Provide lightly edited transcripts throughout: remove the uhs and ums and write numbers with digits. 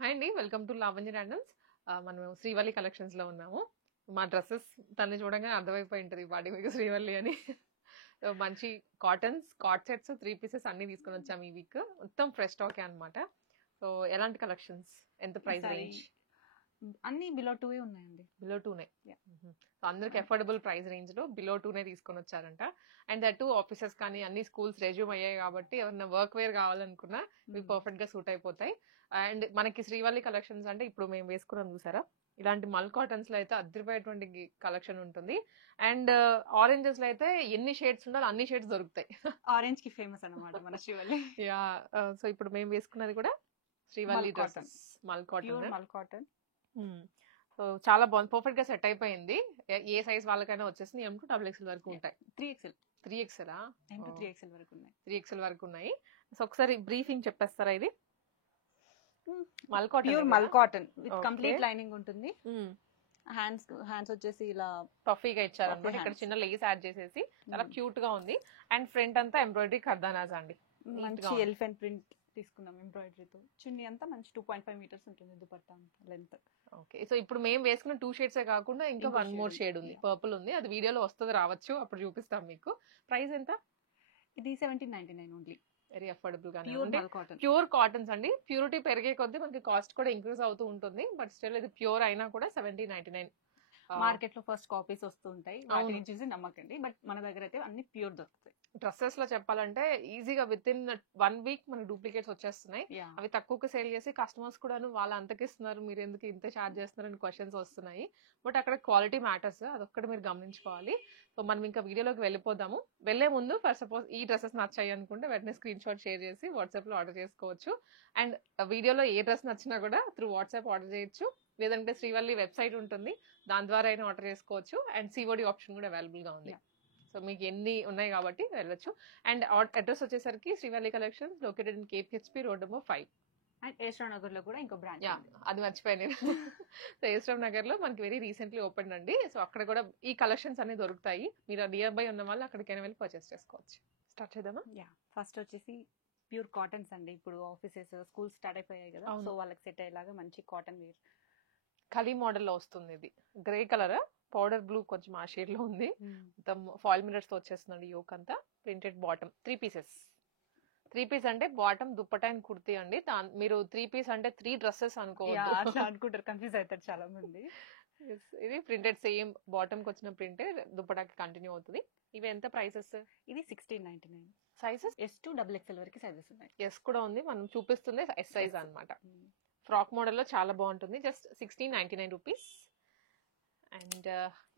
Hi అండి, welcome to Lavanya randoms. మనం Srivalli collections లో ఉన్నాము. మా డ్రెస్సెస్ తనని చూడగానే అర్థమైపోయి ఉంటుంది బాడీ మీకు శ్రీవల్లి అని. సో మంచి కాటన్స్, కాట్ సెట్స్, 3 పీసెస్ అన్ని తీసుకొని వచ్చాము ఈ వీక్. మొత్తం ఫ్రెష్ స్టాక్ అనమాట. సో ఎలాంటి కలెక్షన్స్, ఎంత ప్రైస్ రేంజ్? అన్ని బిలో 2 ఉన్నాయండి. బిలో 2నే. Yeah. సో అందరికి అఫోర్డబుల్ ప్రైస్ రేంజ్ లో బిలో 2నే తీసుకొని వచ్చారంట. అండ్ దట్ టూ ఆఫీసెస్ కానీ అన్ని స్కూల్స్ రెజ్యూమ్ అయ్యాయి కాబట్టి ఎవరైనా వర్క్ వేర్ కావాలనుకున్నా ఇవి పర్ఫెక్ట్ గా సూట్ అయిపోతాయి. అండ్ మనకి శ్రీవల్లి కలెక్షన్స్ అంటే ఇప్పుడు మేము వేసుకున్నాం చూసారా, ఇలాంటి మల్ కాటన్స్ లో అయితే అద్దరిపోయేటువంటి కలెక్షన్ ఉంటుంది. అండ్ ఆరెంజెస్ లో అయితే ఎన్ని షేడ్స్ ఉండాలి అన్ని షేడ్స్ దొరుకుతాయి. ఆరెంజ్ కి ఫేమస్ అన్నమాట మన శ్రీవల్లి. యా. సో ఇప్పుడు మేము వేసుకున్నది కూడా శ్రీవల్లి Mull cotton. డ్రెస్సెస్, మల్ కాటన్. మల్ కాటన్. సో చాలా బాగుంది, పర్ఫెక్ట్ గా సెట్ అయిపోయింది. ఏ సైజ్ వాళ్ళకైనా వచ్చేసింది. M2XXL వరకు ఉంటాయి. 3XL 3XL M2 3XL వరకు ఉన్నాయి. 3XL వరకు ఉన్నాయి. సో ఒకసారి బ్రీఫింగ్ చెప్పేస్తారా? ఇది మల్ కాటన్, ప్యూర్ మల్ cotton with Okay. Complete lining ఉంటుంది. హ్యాండ్స్ వచ్చేసి ఇలా పఫీగా ఇచ్చారన్నమాట. Puffy ఇక్కడ hands. చిన్న లేస్ యాడ్ చేసేసి చాలా క్యూట్ గా ఉంది. అండ్ ఫ్రంట్ అంతా ఎంబ్రాయిడరీ కర్దానాస్ అండి. మంచి ఎలిఫెంట్ ప్రింట్ తీసుకున్నాం ఎంబ్రాయిడరీతో. చున్నీ అంతా మంచి 2.5 మీటర్స్ ఉంటుంది దుపట్టా అంతా లెంత్. ఓకే. సో ఇప్పుడు మేము వేసుకున్న 2 షేడ్స్ కాకుండా ఇంకా ఇంకో 1 మోర్ shade షేడ్ ఉంది. ఉంది, పర్పుల్ ఉంది. అది వీడియోలో వస్తుంది, రావచ్చు, అప్పుడు చూపిస్తాం మీకు. ప్రైస్ ఎంత? ఇది 1799 ఓన్లీ. వెరీ అఫోర్డబుల్ గా. ప్యూర్ మల్ కాటన్. ప్యూర్ కాటన్స్ అండి. ప్యూరిటీ పెరిగే కొద్దీ మనకి కాస్ట్ కూడా ఇంక్రీజ్ అవుతూ ఉంటుంది. బట్ స్టిల్ ఇది ప్యూర్ అయినా కూడా 1799. మార్కెట్ లో ఫస్ట్ కాపీస్ వస్తూ ఉంటాయి, అవును. వాటిని చూసి నమ్మకండి. బట్ మన దగ్గర అయితే అన్ని ప్యూర్ దొరుకుతాయి. డ్రెస్సెస్ లో చెప్పాలంటే ఈజీగా విత్ ఇన్ 1 వీక్ మనకి డూప్లికేట్స్ వచ్చేస్తున్నాయి. Yeah. అవి తక్కువకి సేల్ చేసి కస్టమర్స్ కూడా వాళ్ళు అంతకిస్తున్నారు, మీరు ఎందుకు ఇంత ఛార్జ్ చేస్తున్నారు అని క్వశ్చన్స్ వస్తున్నాయి. బట్ అక్కడ క్వాలిటీ మ్యాటర్స్, అదొక్కటి మీరు గమనించుకోవాలి. సో మనం ఇంకా వీడియోలోకి వెళ్ళిపోదాము. వెళ్లే ముందు ఫర్ సపోజ్ ఈ డ్రెస్సెస్ నచ్చాయి అనుకుంటే వెంటనే స్క్రీన్ షాట్ షేర్ చేసి వాట్సాప్ లో ఆర్డర్ చేసుకోవచ్చు. అండ్ వీడియోలో ఏ డ్రెస్ నచ్చినా కూడా త్రూ వాట్సాప్ ఆర్డర్ చేయొచ్చు, లేదంటే శ్రీవల్లి వెబ్సైట్ ఉంటుంది, దాని ద్వారా అయినా ఆర్డర్ చేసుకోవచ్చు. అండ్ సిఓడి ఆప్షన్ కూడా అవైలబుల్ గా ఉంది. Yeah. సో మీకు ఎన్ని ఉన్నాయి కాబట్టి వెళ్ళొచ్చు. అండ్ అడ్రస్ వచ్చేసరికి Srivalli collections located in KPHB road number 5. And Eshwar Nagar లో కూడా ఇంకో బ్రాంచ్. యా, అది మర్చిపోయాను నేను. సో ఏస్రామ్ నగర్ లో మనకి వెరీ రీసెంట్లీ ఓపెన్ అండి. సో అక్కడ కూడా ఈ కలెక్షన్స్ అన్ని దొరుకుతాయి. మీరు నియర్ బై ఉన్న వాళ్ళు అక్కడికైనా వెళ్ళి పర్చేస్ చేసుకోవచ్చు. స్టార్ట్ చేద్దామా? యా, ఫస్ట్ వచ్చేసి ప్యూర్ కాటన్స్ అండి. ఇప్పుడు ఆఫీసెస్ స్కూల్ స్టార్ట్ అయిపోయాయి కదా, అవును. సో వాళ్ళకి సెట్ అయ్యేలాగా మంచి కాటన్ వేర్. కలీ మోడల్ లో వస్తుంది. ఇది గ్రే కలర్, పౌడర్ బ్లూ కొంచెం ఆ షేడ్ లో ఉంది. మొత్తం ఫాయిల్ మిరర్స్ తో వచ్చేస్తుందండి. యోక్ అంతా ప్రింటెడ్ బాటమ్, 3 పీసెస్. 3 పీస్ అంటే బాటమ్, దుప్పటా అండ్ కుర్తీ అండి. మీరు 3 పీస్ అంటే 3 డ్రెస్సెస్ అనుకోవద్దు. అట్లా అనుకుంటారు, కన్ఫ్యూజ్ అవుతారు చాలా మంది. Yes, ఇది ప్రింటెడ్ సేమ్ బాటమ్ కి వచ్చిన ప్రింటే దుప్పటాకి కంటిన్యూ అవుతుంది. ఇవి ఎంత ప్రైసెస్? ఇది 1699. సైజెస్ S2 XXL వరకు సైజెస్ ఉన్నాయి. ఎస్ కూడా ఉంది, మనం చూపిస్తుంది ఎస్ సైజ్ అన్నమాట. ఫ్రాక్ మోడల్ లో చాలా బాగుంటుంది. Just 1699 rupees. అండ్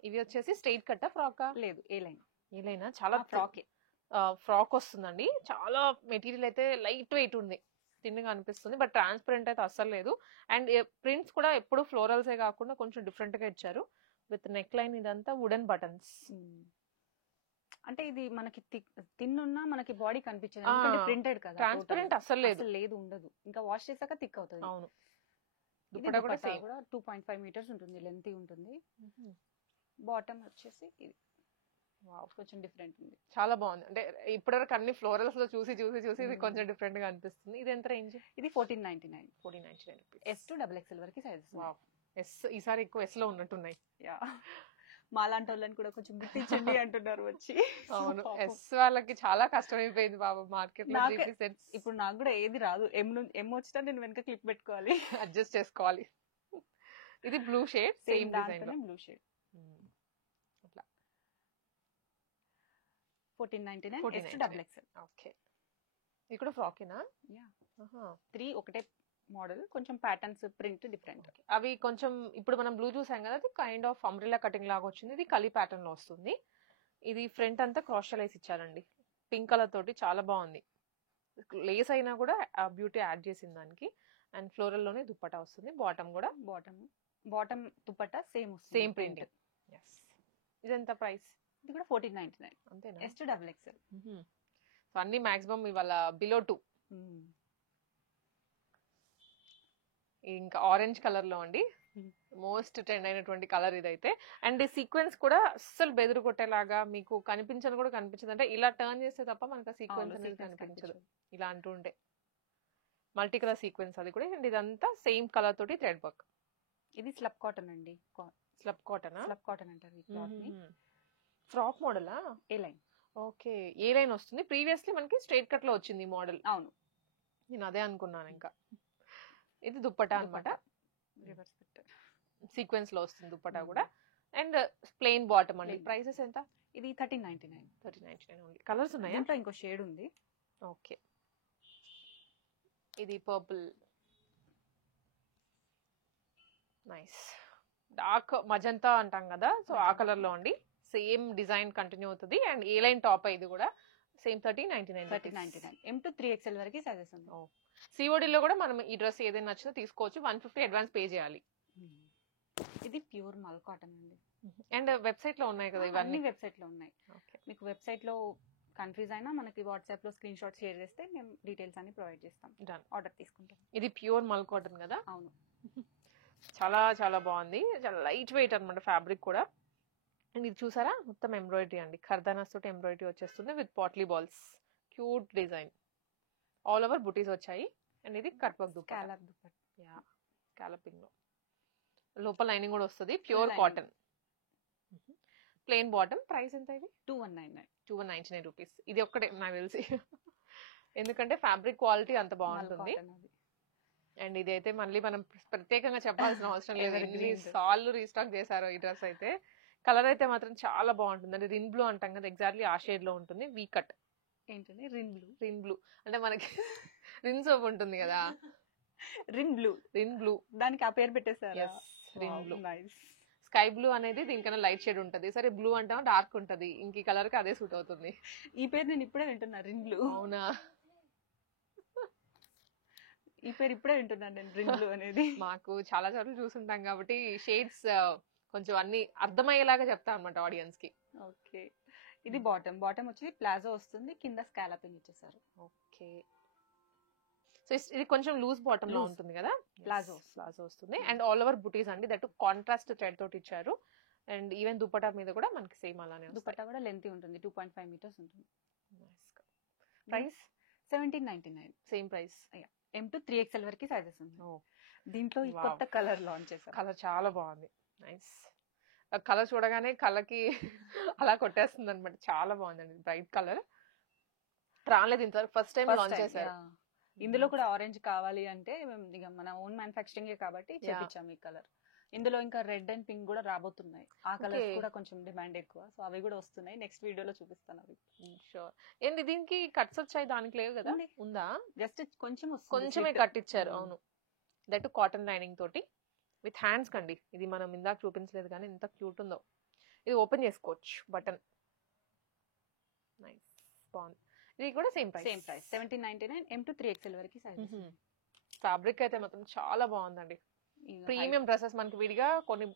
ఇవి వచ్చేసి స్ట్రైట్ కట్ ఫ్రాక్ లేదు, ఏ లైన్ ఏలైనా చాలా ఫ్రాక్. ఫ్రాక్ వస్తుందండి. చాలా మెటీరియల్ అయితే లైట్ వెయిట్ ఉంది, తిన్నగా అనిపిస్తుంది. బట్ ట్రాన్స్పరెంట్ అయితే అస్సలు లేదు. అండ్ ప్రింట్స్ కూడా ఎప్పుడు ఫ్లోరల్సే కాకుండా కొంచెం డిఫరెంట్ గా ఇచ్చారు. విత్ నెక్ లైన్ ఇదంతా వుడెన్ బటన్స్. అంటే ఇది మనకి తిన్నున్నా మనకి బాడీ కనిపించదు, ఎందుకంటే ప్రింటెడ్ కదా. ట్రాన్స్పరెంట్ అస్సలు లేదు. లేదు, ఉండదు. ఇంకా వాష్ చేసాక థిక్ అవుతుంది. అవును. ఇది దుప్పటా కూడా దుపట్టా సేమ్. కూడా 2.5 మీటర్స్ ఉంటుంది, లెంత్ ఉంటుంది. బాటమ్ వచ్చేసి ఇది కొంచెం డిఫరెంట్ ఉంది. చాలా బాగుంది. అంటే ఇప్పటివరకు అన్ని ఫ్లోరల్స్ లో చూసి చూసి చూసి ఇది కొంచెం డిఫరెంట్ గా అనిపిస్తుంది. ఇది ఎంత రేంజ్? ఇది 1499. 1499 రూపీస్. S2 XXL వరకు సైజెస్. ఎస్, ఈసారి ఎక్కువ ఎస్ లో ఉన్నట్టున్నాయి. మాలాంటి వాళ్ళని కూడా కొంచెం గుర్తించండి అంటున్నారు వచ్చి. అవును, ఎస్ వాళ్ళకి చాలా కష్టమైపోయింది బాబా మార్కెట్ లో. ఇప్పుడు నాకు కూడా ఏది రాదు, ఎం వచ్చినా నేను వెనక క్లిప్ పెట్టుకోవాలి, అడ్జస్ట్ చేసుకోవాలి. ఇది బ్లూ షేడ్, సేమ్ డిజైన్ లో blue shade. 1499 S2 XXL. Okay. ఇది కూడా ఫ్రాకేనా? 3 ఒకటే మోడల్, కొంచెం ప్యాటర్న్స్ ప్రింట్ డిఫరెంట్. అవి కొంచెం ఇప్పుడు మనం బ్లూ చూసాం కదా, అది కైండ్ ఆఫ్ అంబ్రెల్లా కటింగ్ లాగా వచ్చింది. ఇది కలీ ప్యాటర్న్ లో వస్తుంది. ఇది ఫ్రంట్ అంతా క్రాషలైస్ ఇచ్చారండి, పింక్ కలర్ తోటి. చాలా బాగుంది. లేస్ అయినా కూడా బ్యూటీ యాడ్ చేసింది దానికి. అండ్ ఫ్లోరల్ లోనే దుప్పటా వస్తుంది. బాటమ్ కూడా బాటమ్ దుపట్టా సేమ్ ప్రింటింగ్. ఇది ఎంత ప్రైస్? ఇది కూడా 1499. అంతేనా? S2 XXL. సో అన్ని మాక్సిమం ఇవాళ బిలో 2. ఇంకా ఆరెంజ్ కలర్ లో అండి, మోస్ట్ ట్రెండ్ అయినటువంటి కలర్ ఇదైతే. అండ్ ఈ సీక్వెన్స్ కూడా అస్సలు బెదురు కొట్టేలాగా మీకు కనిపించను కూడా కనిపించదు. అంటే ఇలా టర్న్ చేస్తే తప్ప మనకు ఆ సీక్వెన్స్ అనేది కనిపించదు. ఇలా అంటూ ఉంటే మల్టీ కలర్ సీక్వెన్స్ అది కూడా. అండ్ ఇదంతా సేమ్ కలర్ తోటి థ్రెడ్ వర్క్. ఇది స్లబ్ కాటన్ అండి. Slub cotton. స్లబ్ కాటన్ అంటారు ఈ క్లాత్ ని. ఫ్రాక్ మోడలా? ఏ లైన్. ఓకే, ఏ లైన్ వస్తుంది. ప్రీవియస్లీ మనకి స్ట్రైట్ కట్ లో వచ్చింది ఈ మోడల్. అవును, నేను అదే అనుకున్నాను. ఇంకా ఇది దుప్పటా అన్నమాట. రివర్స్ పెట్టారు. సీక్వెన్స్ లో వస్తుంది దుప్పటా కూడా. అండ్ ప్లెయిన్ బాటమ్ అండి. ప్రైసెస్ ఎంత? ఇది 1399. 1399 ఓన్లీ. కలర్స్ ఉన్నాయా? దీంట్లో ఇంకో షేడ్ ఉంది. ఓకే, ఇది పర్పుల్. నైస్. డార్క్ మజంతా అంటాం కదా, సో ఆ కలర్ లో అండి. సేమ్ డిజైన్ కంటిన్యూ అవుతుంది. అండ్ ఏ లైన్ టాప్ ఇది కూడా సేమ్ 1399. 1399. M to 3XL వరకు సైజెస్ ఉన్నాయి. సిఓడి లో కూడా మనం ఈ డ్రెస్ ఏదైనా నచ్చినా తీసుకోవచ్చు. 150 అడ్వాన్స్ పే చేయాలి. ఇది ప్యూర్ మల్ కాటన్ అండి. అండ్ వెబ్సైట్ లో ఉన్నాయి కదా ఇవన్నీ? వెబ్సైట్ లో ఉన్నాయి. మీకు వెబ్సైట్ లో కన్ఫ్యూజ్ అయినా మనకి వాట్సాప్ లో స్క్రీన్ షాట్ షేర్ చేస్తే మేము డీటెయిల్స్ అన్ని ప్రొవైడ్ చేస్తాం. ఆర్డర్ తీసుకుంటాం. ఇది ప్యూర్ మల్ కాటన్ కదా? అవును. చాలా చాలా బాగుంది. చాలా లైట్ వెయిట్ అనమాట ఫ్యాబ్రిక్ కూడా. అండ్ ఇది చూసారా, మొత్తం ఎంబ్రాయిడరీ అండి. ఖర్దానాస్ తోటి ఎంబ్రాయిడరీ వచ్చేస్తుంది with potli balls. Cute design. All over బుటీస్ వచ్చాయి. అండ్ ఇది cut work dupatta. Yeah, scalloping లో లోపల లైనింగ్ కూడా వస్తుంది. Pure cotton. Plain bottom. Price ఎంత ఇది? 2199. 2199 రూపీస్. ఇది ఒక్కటే నాకు తెలిసి, ఎందుకంటే ఫ్యాబ్రిక్ క్వాలిటీ అంత బాగుంటుంది. అండ్ ఇదైతే మళ్ళీ మనం ప్రత్యేకంగా చెప్పాల్సిన అవసరం లేదు. ఎన్ని సార్లు రీస్టాక్ చేశారో ఈ డ్రెస్ అయితే. కలర్ అయితే మాత్రం చాలా బాగుంటుంది. అంటే రిన్ బ్లూ అంటాం కదా, ఎగ్జాక్ట్లీ ఆ షేడ్ లో ఉంటుంది. We cut. ఏంటండి రిన్ బ్లూ? రిన్ బ్లూ అంటే మనకి రిన్ సోప్ ఉంటుంది కదా, రిన్ బ్లూ. రిన్ బ్లూ, దానికి ఆ పేరు పెట్టేశారు. Rin blue. Nice. Sky blue అనేది దీనికన్నా లైట్ షేడ్ ఉంటది. సరే, బ్లూ అంటాం డార్క్ ఉంటది. ఇంక ఈ కలర్ కి అదే సూట్ అవుతుంది. ఈ పేరు నేను ఇప్పుడే వింటున్నా, రిన్ బ్లూ. అవునా? ఈ పేరు ఇప్పుడే వింటున్నాను నేను, రిన్ బ్లూ అనేది. మాకు చాలా సార్లు చూసుంటాం కాబట్టి షేడ్స్ కొంచెం అన్ని అర్థమయ్యేలాగా చెప్తా అనమాట ఆడియన్స్ కి. ఓకే, ఇది బాటమ్. బాటమ్ వచ్చి ప్లాజో వస్తుంది, కింద స్కాలపింగ్ ఇచ్చేసారు. ఓకే, సో ఇది కొంచెం లూజ్ బాటమ్ లో ఉంటుంది కదా. ప్లాజో వస్తుంది. అండ్ ఆల్ ఓవర్ బుటీస్ అండి. దట్ కాంట్రాస్ట్ థ్రెడ్ తోటి ఇచ్చారు. అండ్ ఈవెన్ దుపట్టా మీద కూడా మనకి సేమ్ అలానే. దుపట్టా కూడా లెంత్ ఉంటుంది, 2.5 మీటర్స్ ఉంటుంది. Price 1799. Same price. M to 3XL వరకు సైజెస్ ఉన్నాయి. దీంట్లో ఈ కొత్త కలర్ లాంచ్ చేశారు. కలర్ చాలా బాగుంది. నైస్. కలర్ చూడగానే కళ్ళకి అలా కొట్టేస్తుంది అనమాట. చాలా బాగుందండి. బ్రైట్ కలర్ రాలేదు ఇంతవరకు, ఫస్ట్ టైం లాంచ్ చేశారు. ఇందులో కూడా ఆరెంజ్ కావాలి అంటే ఇక మన ఓన్ మ్యానుఫ్యాక్చరింగ్ కాబట్టి చేపించాం ఈ కలర్. ఇందులో ఇంకా రెడ్ అండ్ పింక్ కూడా రాబోతున్నాయి. ఆ కలర్ కూడా కొంచెం డిమాండ్ ఎక్కువ, సో అవి కూడా వస్తున్నాయి. నెక్స్ట్ వీడియోలో చూపిస్తాను అవి. షూర్. ఏంటి దీనికి కట్స్ వచ్చాయి? దానికి లేవు కదా? ఉందా? జస్ట్ కొంచెమే కట్ ఇచ్చారు. అవును, దట్ కాటన్ లైనింగ్ తోటి విత్ హ్యాండ్స్ కండి. ఇది మనం ఇందాక చూపించలేదు కానీ ఎంత క్యూట్ ఉందో. ఇది ఓపెన్ చేసుకోవచ్చు బటన్. నైస్, బాగుంది. ఇది కూడా same price. 1799. M to 3XL వరకు సైజెస్. ఫ్యాబ్రిక్ అయితే మాత్రం చాలా బాగుందండి. ప్రీమియం డ్రెస్సెస్ మనకి విడిగా కొన్ని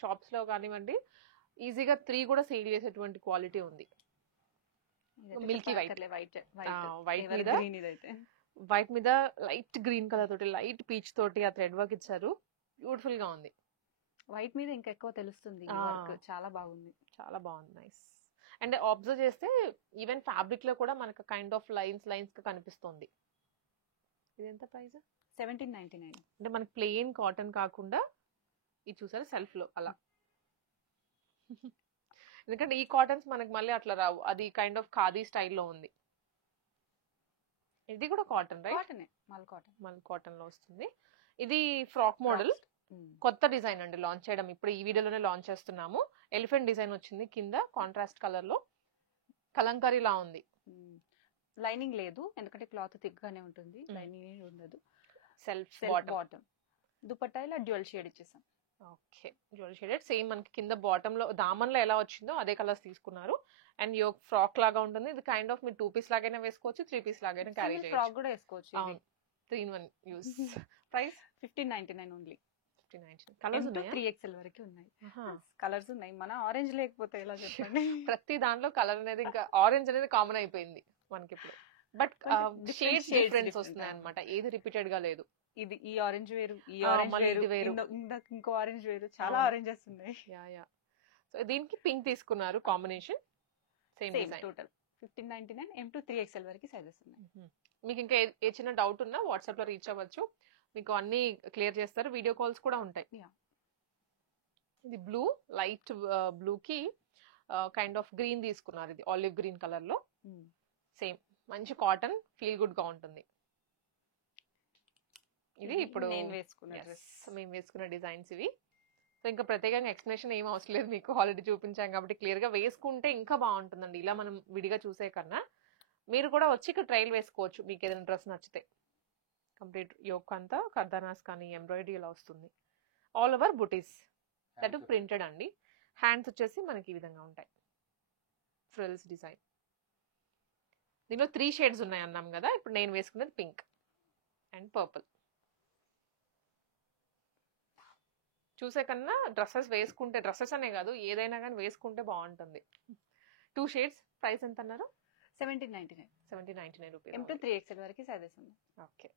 షాప్స్ లో కానివ్వండి, ఈజీగా 3 కూడా సేల్ చేసేటువంటి క్వాలిటీ ఉంది. మిల్కీ వైట్ మీద, వైట్ మీద లైట్ గ్రీన్ కలర్ తోటి, లైట్ పీచ్ తోటి ఆ థ్రెడ్ వర్క్ ఇచ్చారు. బ్యూటిఫుల్ గా ఉంది. వైట్ మీద ఇంకా ఎక్కువ తెలుస్తుంది. చాలా బాగుంది, చాలా బాగుంది. నైస్. అండ్ అబ్జర్వ్ చేస్తే ఈవెన్ ఫ్యాబ్రిక్ లో కూడా మనకు కైండ్ ఆఫ్ లైన్స్ గా కనిపిస్తుంది. ఇది ఎంత ప్రైస్? 1799. అంటే మనకి ప్లెయిన్ కాటన్ కాకుండా ఇది చూసారా సెల్ఫ్ లో అలా. ఎందుకంటే ఈ కాటన్స్ మనకి మళ్ళీ అట్లా రావు. అది కైండ్ ఆఫ్ ఖాదీ స్టైల్లో ఉంది. ఇది కూడా కాటన్, రైట్? మల్ కాటన్ లో వస్తుంది. ఇది ఫ్రాక్ మోడల్, కొత్త డిజైన్ అండి. లాంచ్ చేయడం ఇప్పుడు ఈ వీడియోలోనే లాంచ్ చేస్తున్నాము. ఎలిఫెంట్ డిజైన్ వచ్చింది కింద, కాంట్రాస్ట్ కలర్ లో. కలంకారీ లా ఉంది. లైనింగ్ లేదు ఎందుకంటే క్లాత్ థిక్ గానే ఉంటుంది. లైనింగ్ ఉండదు. Self bottom. దుపట్టా ఇలా డ్యూయల్ షేడ్ ఇచ్చేసాం. Okay, dual shaded. సేమ్ మనకి కింద బాటమ్ లో దామన్ లో ఎలా వచ్చిందో అదే కలర్స్ తీసుకున్నారు. అండ్ యోక్ ఫ్రాక్ లాగా ఉంటుంది. ఇది కైండ్ ఆఫ్ మీరు 2 పీస్ లాగైనా వేసుకోవచ్చు, 3 పీస్ లాగైనా క్యారీ చేయొచ్చు. ఫ్రాక్ కూడా వేసుకోవచ్చు. 3-in-1 use. Price 1599 only. 1599. Colours ఉన్నాయి, 3XL వరకు ఉన్నాయి. కలర్స్ ఉన్నాయి. మన ఆరెంజ్ లేకపోతే ఎలా చెప్పండి? ప్రతి దాంట్లో కలర్ అనేది, ఇంకా ఆరెంజ్ అనేది కామన్ అయిపోయింది మనకి ఇప్పుడు. బట్ షేడ్స్ డిఫరెన్స్ వస్తున్నాయి అనమాట. ఏది రిపీటెడ్ గా లేదు. ఇది ఈ ఆరెంజ్ వేరు, ఈ ఆరెంజ్ వేరు, ఇంకో ఆరెంజ్ వేరు, చాలా ఆరెంజెస్ ఉన్నాయి. సో దీనికి పింక్ తీసుకున్నారు combination. Same total 1599. M to 3XL వరకు సైజెస్ ఉన్నాయి. మీకు ఇంకా ఏ చిన్న డౌట్ ఉన్నా వాట్సాప్ లో రీచ్ అవ్వచ్చు, మీకు అన్ని క్లియర్ చేస్తారు, వీడియో కాల్స్ కూడా ఉంటాయి. ఇది బ్లూ, లైట్ బ్లూ కి కైండ్ ఆఫ్ గ్రీన్ తీసుకున్నారు, ఇది ఆలివ్ గ్రీన్ కలర్ లో. సేమ్ మంచి కాటన్, ఫీల్ గుడ్ గా ఉంటుంది. ఇది ఇప్పుడు నేను వేసుకున్న డ్రెస్, మేము వేసుకున్న డిజైన్స్ ఇవి. సో ఇంకా ప్రత్యేకంగా ఎక్స్ప్లెనేషన్ ఏం అవసరం లేదు, మీకు ఆల్రెడీ చూపించాం కాబట్టి క్లియర్ గా వేసుకుంటే ఇంకా బాగుంటుందండి. ఇలా మనం విడిగా చూసే కన్నా మీరు కూడా వచ్చి ఇక్కడ ట్రయల్ వేసుకోవచ్చు, మీకు ఏదైనా డ్రెస్ నచ్చితే. కంప్లీట్ యోక్ అంతా కర్దానాస్ కానీ ఎంబ్రాయిడరీ ఇలా వస్తుంది. All over buttis, that printed అండి. హ్యాండ్స్ వచ్చేసి మనకి ఈ విధంగా ఉంటాయి, ఫ్రిల్స్ డిజైన్. దీనిలో 3 షేడ్స్ ఉన్నాయి అన్నాం కదా, ఇప్పుడు నేను వేసుకున్నది పింక్ అండ్ పర్పుల్. చూసే కన్నా డ్రెస్సెస్ వేసుకుంటే, డ్రెస్సెస్ అనే కాదు ఏదైనా కానీ వేసుకుంటే బాగుంటుంది. 2 షేడ్స్. ప్రైస్ ఎంత అన్నారు? 1799 రూపీస్. M2 3XL వరకు సైజెస్ ఉన్నాయి. ఓకే.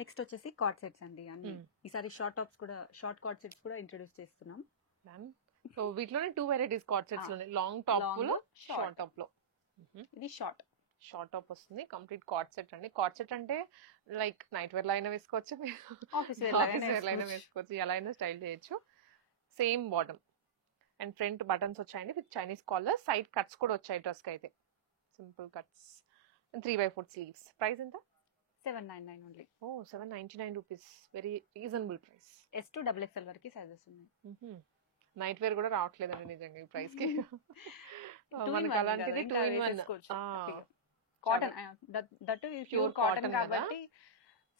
నెక్స్ట్ వచ్చేసి కార్డ్ సెట్స్ అండి. అన్ని ఈసారి షార్ట్ టాప్స్ కూడా, షార్ట్ కార్డ్ సెట్స్ కూడా ఇంట్రొడ్యూస్ చేస్తున్నాం. సో వీటిలోనే 2 వెరైటీస్ కార్డ్ సెట్స్ లోనే, లాంగ్ టాప్ లో, షార్ట్ టాప్ లో. ఇది షార్ట్ టాప్ వస్తుంది, కంప్లీట్ కార్డ్ సెట్ అండి. కార్డ్ సెట్ అంటే లైక్ నైట్ వేర్ లో అయినా వేసుకోవచ్చు, ఆఫీస్ వేర్ లో అయినా వేసుకోవచ్చు, ఎలా అయినా స్టైల్ చేయొచ్చు. Same bottom and front buttons వచ్చాయండి with Chinese collar. Side cuts కూడా వచ్చాయి డ్రెస్ కి అయితే, సింపుల్ కట్స్. 3/4 స్లీవ్స్. ప్రైస్ ఎంత? 799 ఓన్లీ. ఓ 799 rupees, very reasonable price. S2 XXL వరకు సైజెస్ ఉన్నాయి. నైట్ వేర్ కూడా రావట్లేదండి నిజంగా ఈ ప్రైస్ కి. మనకి అలాంటిది 2 in 1 cotton, that pure cotton కాబట్టి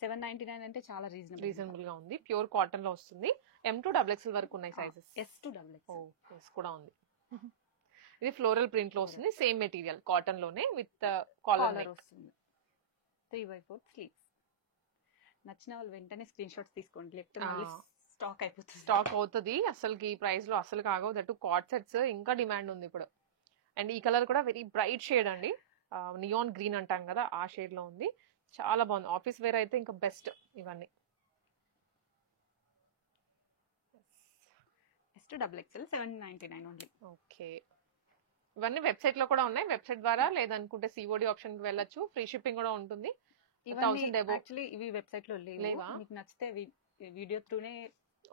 799 అంటే చాలా రీజనబుల్ గా ఉంది. ప్యూర్ కాటన్ లో వస్తుంది. M2 XXL వరకు ఉన్నాయి సైజెస్. S2 XXL. ఎస్ కూడా ఉంది. ఇది ఫ్లోరల్ ప్రింట్ లో వస్తుంది, సేమ్ మెటీరియల్ కాటన్ లోనే విత్ కాలర్ వస్తుంది. 3/4 స్లీవ్స్. నచ్చిన వాళ్ళు వెంటనే స్క్రీన్ షాట్స్ తీసుకోండి, లేకపోతే స్టాక్ అవుతుంది. అసలుకి ఈ ప్రైస్ లో అసలు కాగవు. దట్టు కార్డ్ సెట్స్ ఇంకా డిమాండ్ ఉంది ఇప్పుడు. అండ్ ఈ కలర్ కూడా వెరీ బ్రైట్ షేడ్ అండి, నియాన్ గ్రీన్ అంటాం కదా ఆ షేడ్ లో ఉంది. చాలా బాగుంది. ఆఫీస్ వేర్ అయితే ఇంకా బెస్ట్ ఇవన్నీ. S2 XXL 799 only. ఓకే. ఇవన్నీ వెబ్సైట్ లో కూడా ఉన్నాయి, వెబ్సైట్ ద్వారా లేదనుకుంటే సిఓడి ఆప్షన్ కి వెళ్ళొచ్చు, ఫ్రీ షిప్పింగ్ కూడా ఉంటుంది. యాక్చువల్లీ ఇవి వెబ్సైట్ లో లేవా, మీకు నచ్చితే వీడియో త్రూనే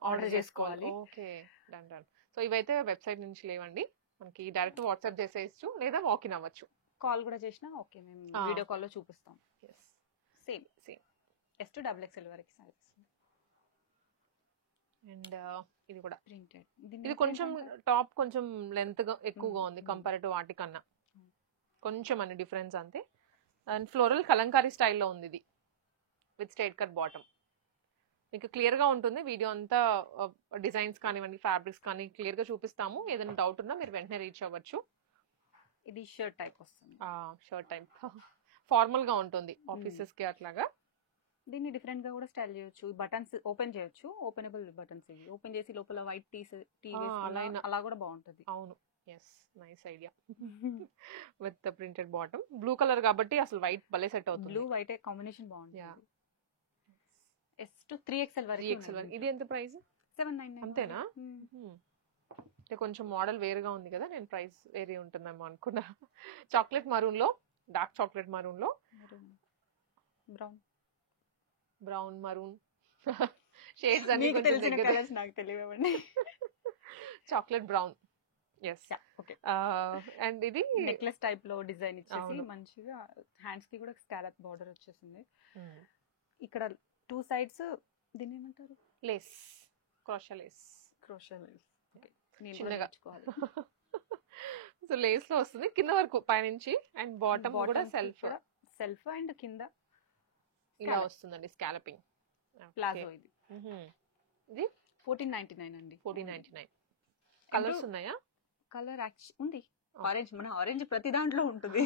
ఆర్డర్ చేసుకోవాలి. Okay, done done. సో ఇవైతే వెబ్సైట్ నుంచి లేవండి, మనకి డైరెక్ట్ వాట్సాప్ చేసేయచ్చు లేదా వాకిన్ అవ్వచ్చు. కాల్ కూడా చేసినా ఓకే, మేము వీడియో కాల్ లో చూపిస్తాం. సేమ్ S2 XXL వరకు సైజెస్. అండ్ ఇది కూడా ప్రింటెడ్. ఇది కొంచెం టాప్ కొంచెం లెంత్ గా ఎక్కువగా ఉంది కంపేర్ టు వాటికన్నా, కొంచెం అని డిఫరెన్స్ అంతే. అండ్ ఫ్లోరల్ కలంకారీ స్టైల్లో ఉంది ఇది, విత్ స్ట్రైట్ కట్ బాటమ్. మీకు క్లియర్ గా ఉంటుంది వీడియో అంతా, డిజైన్స్ కానివ్వండి, ఫ్యాబ్రిక్స్ కానీ క్లియర్ గా చూపిస్తాము. ఏదైనా డౌట్ ఉన్నా మీరు వెంటనే రీచ్ అవ్వచ్చు. ఇది షర్ట్ టైప్ వస్తుంది. షర్ట్ టైప్ ఫార్మల్ గా ఉంటుంది ఆఫీసెస్ కి అట్లాగా. దీన్ని డిఫరెంట్ గా కూడా స్టైల్ చేయొచ్చు. బటన్స్ ఓపెన్ చేయొచ్చు, ఓపెనబుల్ బటన్స్. ఇవి ఓపెన్ చేసి లోపల వైట్ టీ అలా కూడా బాగుంటుంది. అవును, yes, nice idea. With printed bottom, blue colour కాబట్టి అసలు వైట్ భలే సెట్ అవుతుంది. బ్లూ వైట్ కాంబినేషన్ బాగుంటుంది. S2 3XL వరకు. ఇది ఎంత ప్రైస్? 799 అంతేనా? అంటే కొంచెం మోడల్ వేరుగా ఉంది కదా, నేను ప్రైస్ వేరే ఉంటుందేమో అనుకున్నా. చాక్లెట్ మరూన్ లో, డార్క్ చాక్లెట్ మరూన్ లో, బ్రౌన్ మరూన్ షేడ్స్ అన్ని తెలిసిన కలర్స్ నాకు తెలియవండి. Chocolate brown. Yes, okay. And ఇది నెక్లెస్ టైప్ లో డిజైన్ ఇచ్చేసి మంచిగా హ్యాండ్స్ కి కూడా స్కాలప్ బార్డర్ వచ్చేసింది. ఇక్కడ 2 సైడ్స్ దీన్ని ఏమంటారు? Lace, crochet lace. చిన్నగా సో లేస్ లో వస్తుంది కింద వరకు పైనుంచి, అండ్ బాటమ్ కూడా సెల్ఫ్ అండ్ కింద ఇలా వస్తుందండి స్కాలపింగ్. ప్లాజో. ఇది 1499 అండి. 1499. కలర్స్ ఉన్నాయా? కలర్ ఉంది, ఆరెంజ్. మన ఆరెంజ్ ప్రతి దాంట్లో ఉంటుంది.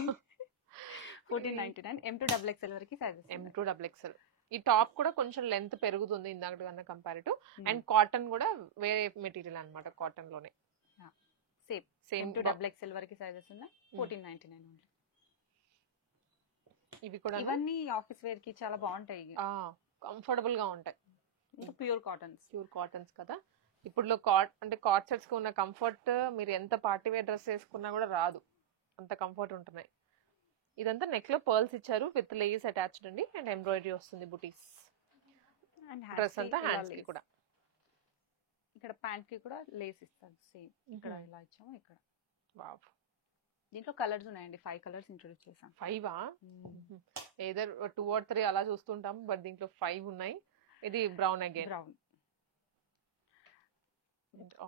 1499. M2 XXL వరకు సైజెస్. M2 XXL. ఈ టాప్ కూడా కొంచెం లెంత్ పెరుగుతుంది ఇందాక కన్నా కంపారిటివ్. అండ్ కాటన్ కూడా వేరే మెటీరియల్ అన్నమాట, కాటన్ లోనే. సేమ్ M2 XXL వరకు సైజెస్ ఉన్నాయి. 1499 ఓన్లీ. ఇవి కూడా ఇవన్నీ ఆఫీస్ వేర్ కి చాలా బాగుంటాయి, కంఫర్టబుల్ గా ఉంటాయి. ప్యూర్ కాటన్స్ కదా. ఇప్పుడు అంటే కార్డ్ సెట్స్ కి ఉన్న కంఫర్ట్ మీరు ఎంత పార్టీ వేర్ డ్రెస్ వేసుకున్నా కూడా రాదు, అంత కంఫర్ట్ ఉంటున్నాయి. ఇదంతా నెక్ లో పర్ల్స్ ఇచ్చారు విత్ లేస్ అటాచ్డ్ అండి అండ్ ఎంబ్రాయిడరీ వస్తుంది బుటీస్. అండ్ డ్రెస్ అంతా హ్యాండ్స్ కి కూడా. ఇక్కడ ప్యాంట్ కి కూడా లేస్ ఇస్తారు సేమ్. ఇక్కడ ఇలా ఇచ్చాము ఇక్కడ. వావ్. దీంట్లో కలర్స్ ఉన్నాయండి, 5 కలర్స్ ఇంట్రొడ్యూస్ చేసాం. 5 ఏదర్ 2 or 3 అలా చూస్తుంటాం బట్ దీంట్లో 5 ఉన్నాయి. ఇది బ్రౌన్ అగైన్. బ్రౌన్,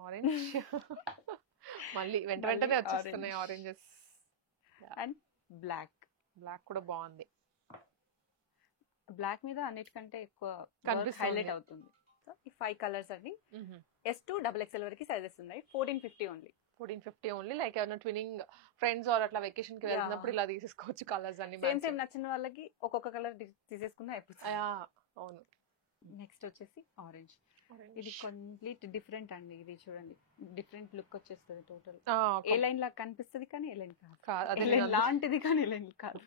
ఆరెంజ్ మళ్ళీ వెంటనే వచ్చేస్తున్నాయి ఆరెంజెస్. And black. బ్లాక్ కూడా బాగుంది. బ్లాక్ మీద అన్నిటికంటే ఎక్కువ కనిపిస్తుంది. హైలైట్ అవుతుంది. సో ఈ 5 కలర్స్ అండి. S2 XXL వరకు సైజెస్ ఉన్నాయి. 1450 ఓన్లీ. 1450 ఓన్లీ. లైక్ ఎవరైనా ట్విన్నింగ్ ఫ్రెండ్స్ ఆర్ అట్లా వెకేషన్ కి వెళ్తున్నప్పుడు ఇలా తీసేసుకోవచ్చు కలర్స్ అన్ని. సేమ్ నచ్చిన వాళ్ళకి ఒక్కొక్క కలర్ తీసేసుకున్నా అయిపోతుంది. అవును. నెక్స్ట్ వచ్చేసి ఆరెంజ్. ఇది కంప్లీట్ డిఫరెంట్ అండి. ఇది చూడండి, డిఫరెంట్ లుక్ వచ్చేస్తుంది. టోటల్ ఏ లైన్ లాగా కనిపిస్తుంది కానీ ఏ లైన్ కాదు, లాంటిది కానీ ఏ లైన్ కాదు.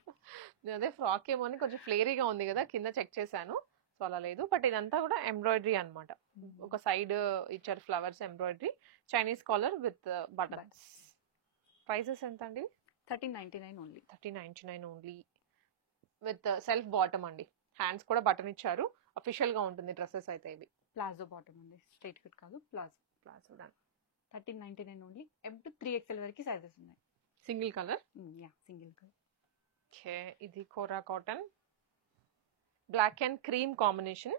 అదే ఫ్రాక్ ఏమో అని కొంచెం ఫ్లేరీగా ఉంది కదా, కింద చెక్ చేశాను. సో అలా లేదు, బట్ ఇదంతా కూడా ఎంబ్రాయిడరీ అన్నమాట. ఒక సైడ్ ఇచ్చారు flowers embroidery, Chinese collar with buttons. Prices ఎంత అండి? 1399 only. 1399 only with self bottom అండి. హ్యాండ్స్ కూడా బటన్ ఇచ్చారు. అఫీషియల్ గా ఉంటుంది డ్రెస్సెస్ అయితే. ఇవి ప్లాజో బాటమ్ అండి, స్ట్రైట్ ఫిట్ కాదు, palazzo. 1399 only. M to 3XL వరకు సైజెస్ ఉన్నాయి. Single colour. Single colour. Okay. ఇది kora cotton, black and cream combination.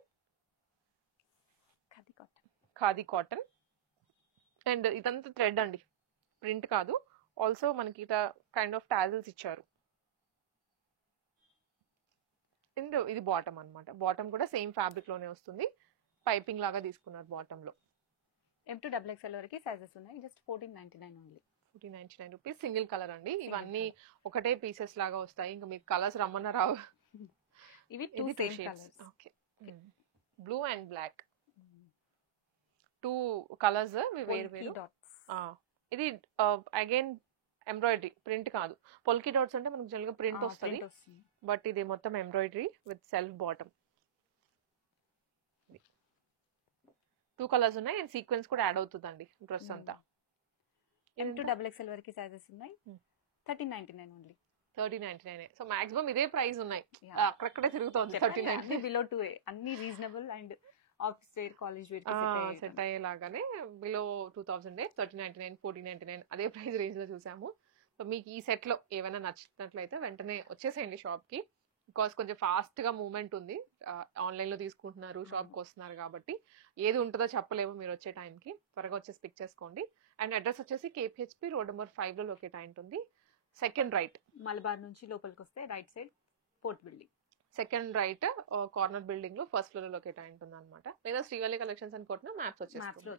Khadi cotton. And ఇదంతా థ్రెడ్ అండి, ప్రింట్ కాదు. ఆల్సో మనకి ఇట్లా కైండ్ ఆఫ్ టాజిల్స్ ఇచ్చారు. అండ్ ఇది బాటమ్ అన్నమాట. బాటమ్ కూడా సేమ్ ఫ్యాబ్రిక్ లోనే వస్తుంది. పైపింగ్ లాగా తీసుకున్నారు బాటమ్ లో. M to XXL వరకు సైజెస్ ఉన్నాయి. Just 1499 only. 1499 rupees. Single colour అండి. ఇవన్నీ ఒకటే పీసెస్ లాగా వస్తాయి. ఇంకా మీకు కలర్స్ రమ్మన్న రావు. ఇవి 2 same colours. Okay. Blue and black, 2 colours వేరు. ఇది అగైన్ ఎంబ్రాయిడరీ, ప్రింట్ కాదు. పొల్కి డాట్స్ అంటే మనకు జనరల్గా ప్రింట్ వస్తుంది, బట్ ఇది మొత్తం embroidery with self bottom. 2 colours ఉన్నాయి అండ్ సీక్వెన్స్ కూడా యాడ్ అవుతుందండి డ్రెస్ అంతా. M to XXL వరకు సైజెస్ ఉన్నాయి. 1399 ఓన్లీ. 1399. సో మాక్సిమం ఇదే ప్రైస్ ఉన్నాయి, అక్కడక్కడే తిరుగుతోంది. 1399 బిలో 2A అన్ని reasonable and office wear, college wear set అయ్యేలాగానే. బిలో 2000 1399, 1499 అదే ప్రైస్ రేంజ్ లో చూసాము. సో మీకు ఈ సెట్ లో ఏమైనా నచ్చినట్లయితే వెంటనే వచ్చేసేయండి షాప్ కి. బికాస్ కొంచెం ఫాస్ట్ గా మూవ్మెంట్ ఉంది. ఆన్లైన్ లో తీసుకుంటున్నారు, షాప్ కి వస్తున్నారు కాబట్టి ఏది ఉంటుందో చెప్పలేము. మీరు వచ్చే టైంకి త్వరగా వచ్చేసి పిక్ చేసుకోండి. అండ్ అడ్రస్ వచ్చేసి KPHP రోడ్ నెంబర్ 5 లో లొకేట్ అయి ఉంటుంది. సెకండ్ రైట్, మలబార్ నుంచి లోపలికి వస్తే right side fourth building. Second right corner building లో ఫస్ట్ ఫ్లోర్ లో లొకేట్ అయి ఉంటుంది అనమాట. లేదా శ్రీవల్లి కలెక్షన్స్ అని కొట్టిన మ్యాప్స్ వచ్చేస్తుంది.